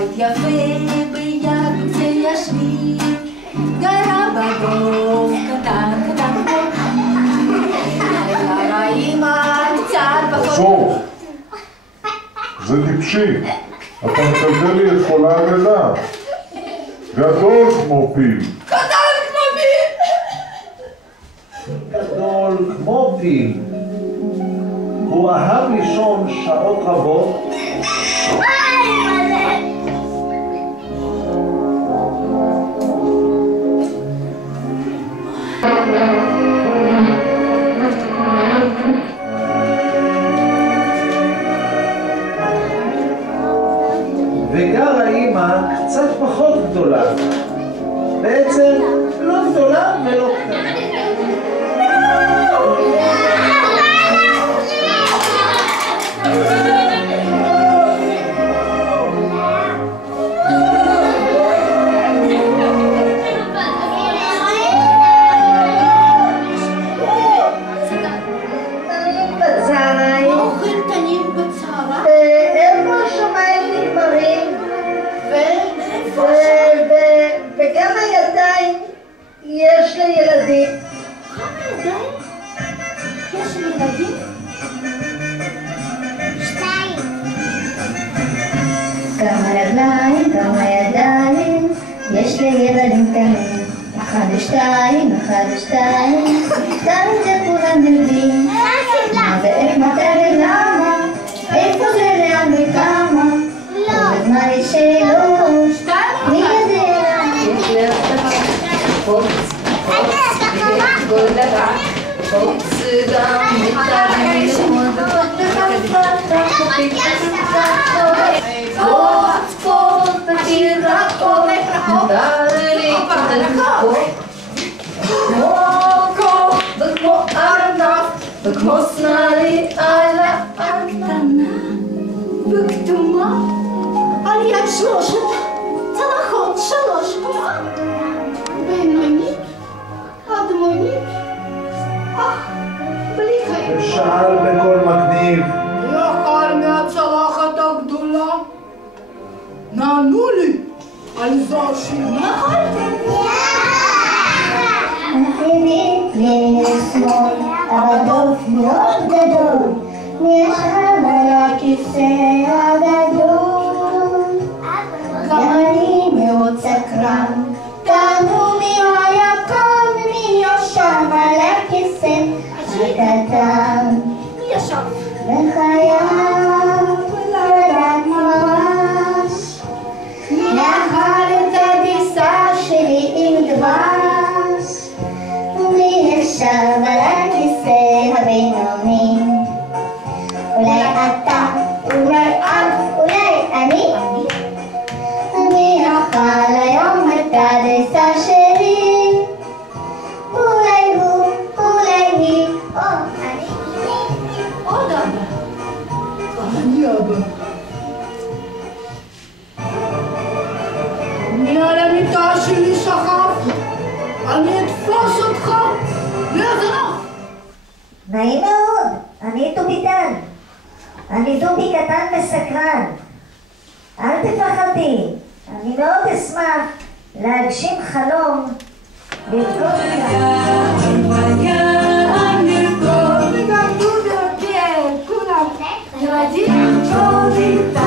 בית יפה ביד זה ישבי, גרה בגוף קטן קטן גרה אימא קצת פחות. עצור! זה טיפשי. אתה מקבל לי את כל האגדה. גדול כמו פיל. קטן כמו פיל! גדול כמו פיל. הוא אהב לישון שעות רבות. וגרה אימא קצת פחות גדולה. בעצם לא גדולה ולא קטנה. וגם הידיים יש לילדים. כמה ידיים? יש לילדים? 2. כמה ידיים יש לילדים קטנים. 1 ו2, 1 ו2, 2 זה כולם יודעים. מה ואיך מתי ולמה, איפה זה לאן וכמה. בזמן יש שאלות, מי יודע? יש לך פוץ, כל דבר, פוץ גם מתארים פוץ תירקות, דלי תלקות, כמו קור וכמו ארנב וכמו סנאלי על הקטנה וכתומה על יד 3 צלחות 3 בינונית, אדמונית, בלי חיים. ושאל בקול מגניב. יאכל מהצלחת הגדולה? נענו לי על זו שאני אכלתי. ימין לשמאל, אבל דוף מאוד גדול, נשאר על הכיסא הגדול. גם אני מאוד סקרן, תענו מי היה כאן, מי יושב על הכיסא הקטן. מי ישב? וחייב לדעת ממש, לאכל את הביסה שלי עם דבש. ומי ישב על הכיסא הבינוני? אולי אתה, אולי את, אולי אני? ומי אכל היום את הביסה שלי? אולי הוא, אולי היא, או אני. עוד אבא. אני אבא. מי על המיטה שלי שכב? אני אתפוס אותך לאזרח. נעים מאוד, אני טוביטן. אני דובי קטן וסקרן. אל תפחדי, אני מאוד אשמח להגשים חלום לרקוד וגם דודו, כן, כולם ילדים טובים.